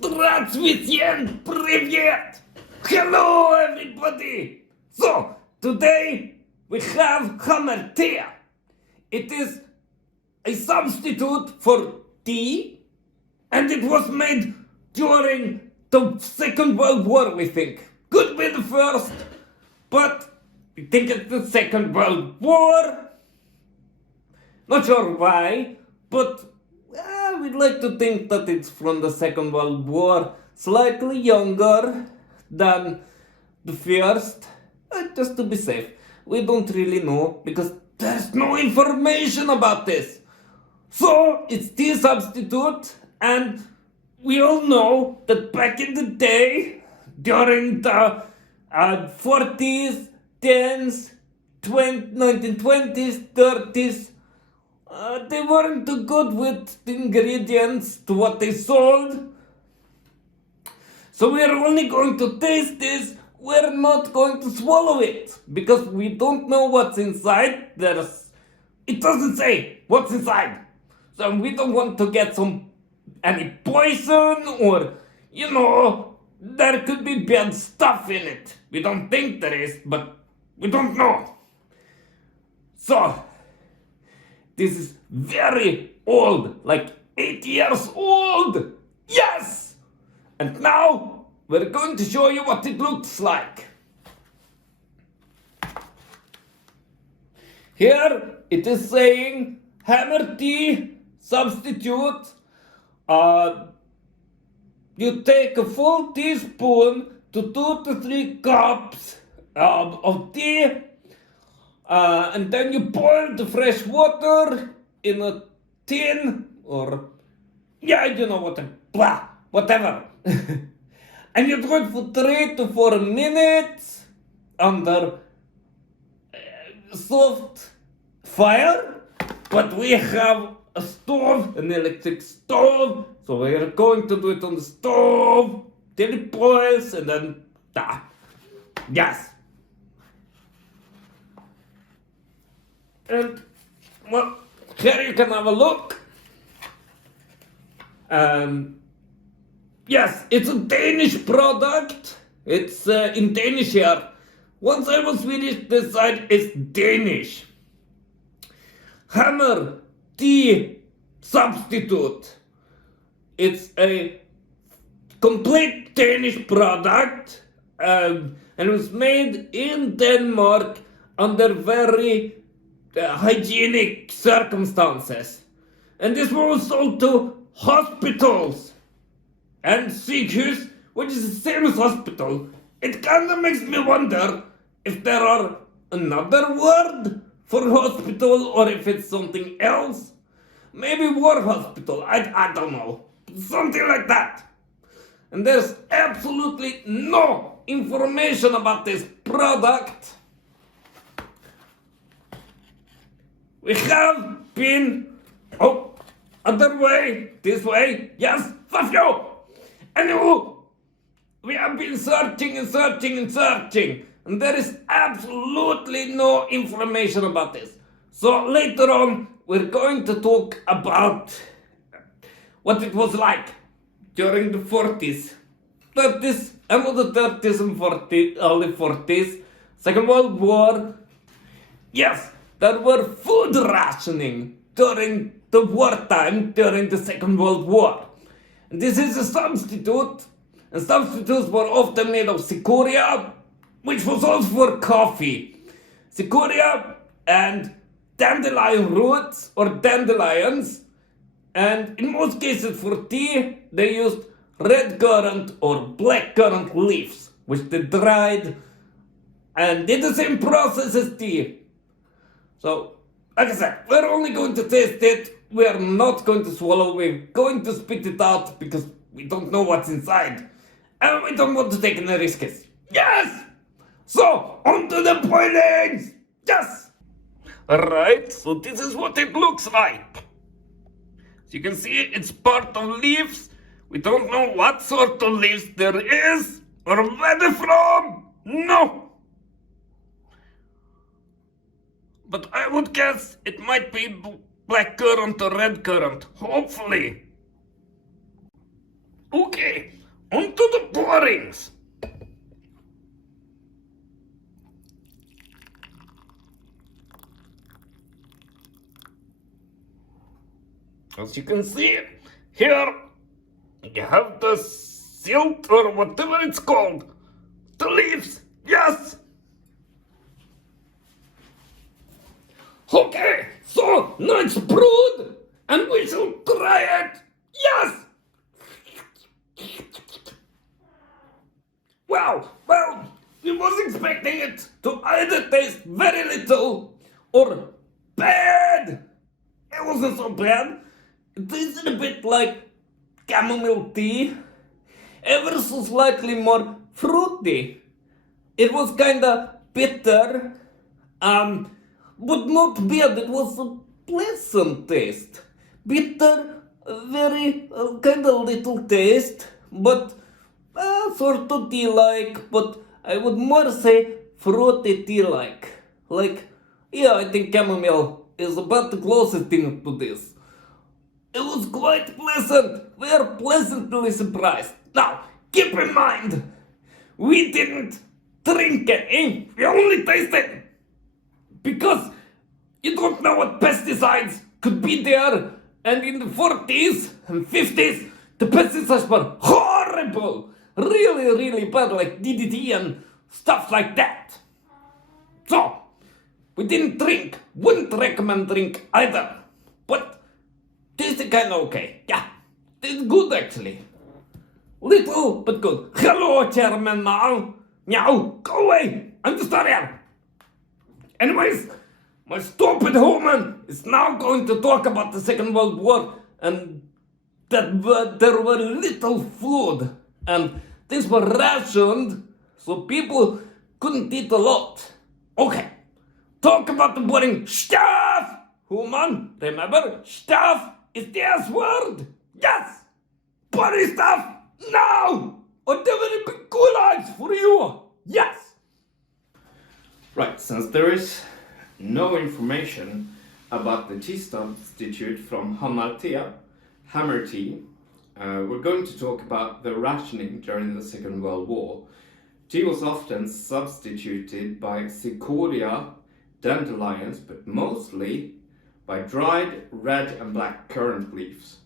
Здравствуйте, привет! Hello everybody! So, today we have hammer tea. It is a substitute for tea, and it was made during the Second World War, we think. Could be the first, but we think it's the Second World War. Not sure why, but we'd like to think that it's from the Second World War, slightly younger than the first, just to be safe. We don't really know because there's no information about this. So it's tea substitute, and we all know that back in the day, during the 40s, 10s, 1920s, 30s, they weren't too good with the ingredients to what they sold. So we're only going to taste this. We're not going to swallow it because we don't know what's inside. It doesn't say what's inside. So we don't want to get any poison or, there could be bad stuff in it. We don't think there is, but we don't know. So, this is very old, like 8 years old. Yes! And now we're going to show you what it looks like. Here it is saying hammer tea substitute. You take a full teaspoon to 2 to 3 cups of tea. And then you boil the fresh water in a tin or, whatever. And you do it for 3 to 4 minutes under soft fire. But we have a stove, an electric stove, so we're going to do it on the stove till it boils and then, yes. And, well, here you can have a look. Yes, it's a Danish product. It's in Danish here. Once I was Swedish, this side is Danish. Hammer tea substitute. It's a complete Danish product, and it was made in Denmark under very hygienic circumstances. And this was sold to hospitals and sykehus, which is the same as hospital. It kind of makes me wonder if there are another word for hospital or if it's something else. Maybe war hospital, I don't know. Something like that. And there's absolutely no information about this product. We have been, other way, this way, yes, fuck you. Anywho, we have been searching and searching and searching, and there is absolutely no information about this. So later on, we're going to talk about what it was like during the 40s, 30s, and the 30s and 40s, early 40s, Second World War. Yes, there were food rationing during the wartime, during the Second World War. And this is a substitute, and substitutes were often made of cicoria, which was also for coffee. Cicoria and dandelion roots or dandelions, and in most cases for tea, they used red currant or black currant leaves, which they dried and did the same process as tea. So, like I said, we're only going to taste it. We are not going to swallow. We're going to spit it out because we don't know what's inside. And we don't want to take any risks. Yes! So, on to the boilings! Yes! Alright, so this is what it looks like. As you can see, it's part of leaves. We don't know what sort of leaves there is or where they're from. No! But I would guess it might be black currant or red currant. Hopefully. Okay. earrings. As you can see, here you have the silt or whatever it's called. The leaves, yes! Okay, so now it's brewed and we shall try it. Yes! Well, I was expecting it to either taste very little or bad. It wasn't so bad. It tasted a bit like chamomile tea, ever so slightly more fruity. It was kinda bitter, but not bad. It was a pleasant taste. Bitter, very kinda little taste, but sort of tea-like, but I would more say fruity tea-like. Yeah, I think chamomile is about the closest thing to this. It was quite pleasant. We are pleasantly surprised. Now, keep in mind, we didn't drink it, we only tasted. Because you don't know what pesticides could be there. And in the 40s and 50s, the pesticides were horrible. Really, really bad, like DDT and stuff like that. So, we didn't drink. Wouldn't recommend drink either. But tasted kind of okay. Yeah, it's good actually. Little, but good. Hello, chairman now. Meow, go away. I'm the historian. Anyways, my stupid human is now going to talk about the Second World War and that there were little food and things were rationed so people couldn't eat a lot. Okay, talk about the boring stuff. Human, remember, stuff is the S word. Yes, boring stuff now. Or there will be cool lives for you. Yes. Right, since there is no information about the tea substitute from hammer tea, we're going to talk about the rationing during the Second World War. Tea was often substituted by cicoria, dandelions, but mostly by dried red and black currant leaves.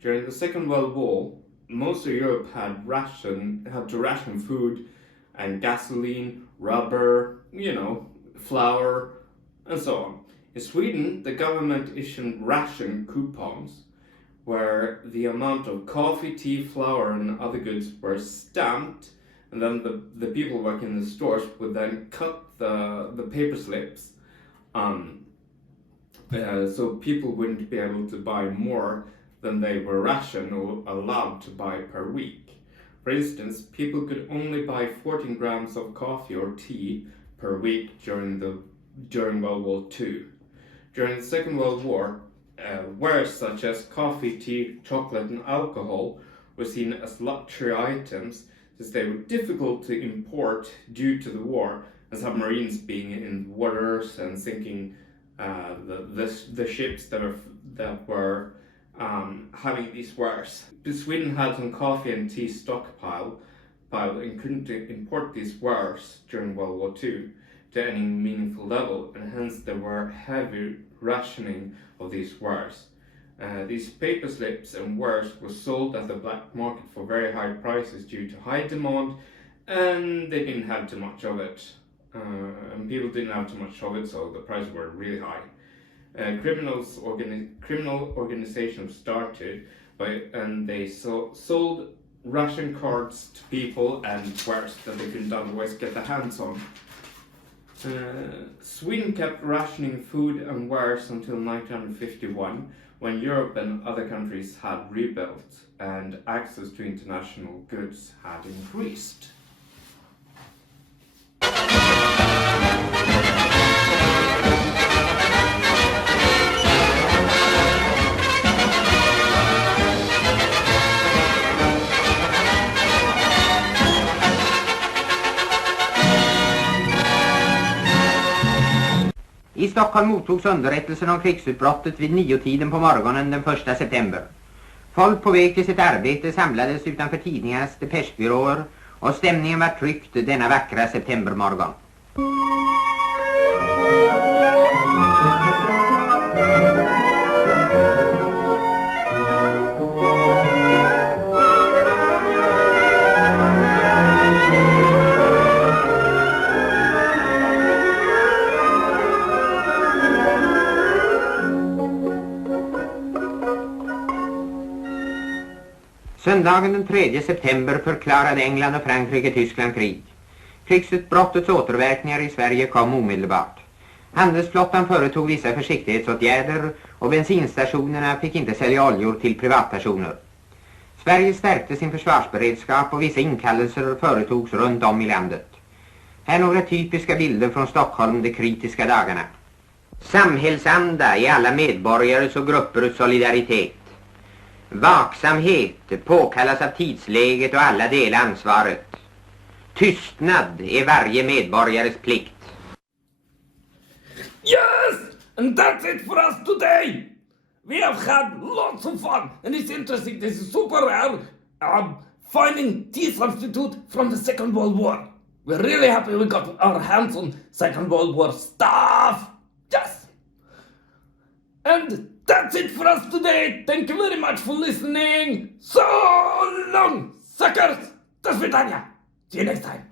During the Second World War, most of Europe had to ration food and gasoline, rubber, flour, and so on. In Sweden, the government issued ration coupons where the amount of coffee, tea, flour, and other goods were stamped, and then the people working in the stores would then cut the paper slips so people wouldn't be able to buy more than they were rationed or allowed to buy per week. For instance, people could only buy 14 grams of coffee or tea per week during World War II. During the Second World War, wares such as coffee, tea, chocolate, and alcohol were seen as luxury items since they were difficult to import due to the war and submarines being in waters and sinking the ships that were having these wares. Sweden had some coffee and tea stockpile and couldn't import these wares during World War II to any meaningful level, and hence there were heavy rationing of these wares. These paper slips and wares were sold at the black market for very high prices due to high demand, and they didn't have too much of it. And people didn't have too much of it, so the prices were really high. Criminal organizations started and they sold ration cards to people and wares that they couldn't otherwise get their hands on. Sweden kept rationing food and wares until 1951, when Europe and other countries had rebuilt and access to international goods had increased. I Stockholm mottogs underrättelsen om krigsutbrottet vid 9-tiden på morgonen den 1 september. Folk på väg till sitt arbete samlades utanför tidningarnas depeschbyråer och stämningen var tryckt denna vackra septembermorgon. Söndagen den 3 september förklarade England och Frankrike Tyskland krig. Krigsutbrottets återverkningar i Sverige kom omedelbart. Handelsflottan företog vissa försiktighetsåtgärder och bensinstationerna fick inte sälja oljor till privatpersoner. Sverige stärkte sin försvarsberedskap och vissa inkallelser företogs runt om i landet. Här några typiska bilder från Stockholm de kritiska dagarna. Samhällsanda i alla medborgares och gruppers solidaritet. Vaksamhet påkallas av tidsläget och alla delar ansvaret. Tystnad är varje medborgares plikt. Yes! And that's it for us today! We have had lots of fun and it's interesting. This is super rare. Finding teasubstitute from the Second World War. We're really happy we got our hands on Second World War stuff. Yes! And that's it for us today. Thank you very much for listening. So long, suckers. До свидания. See you next time.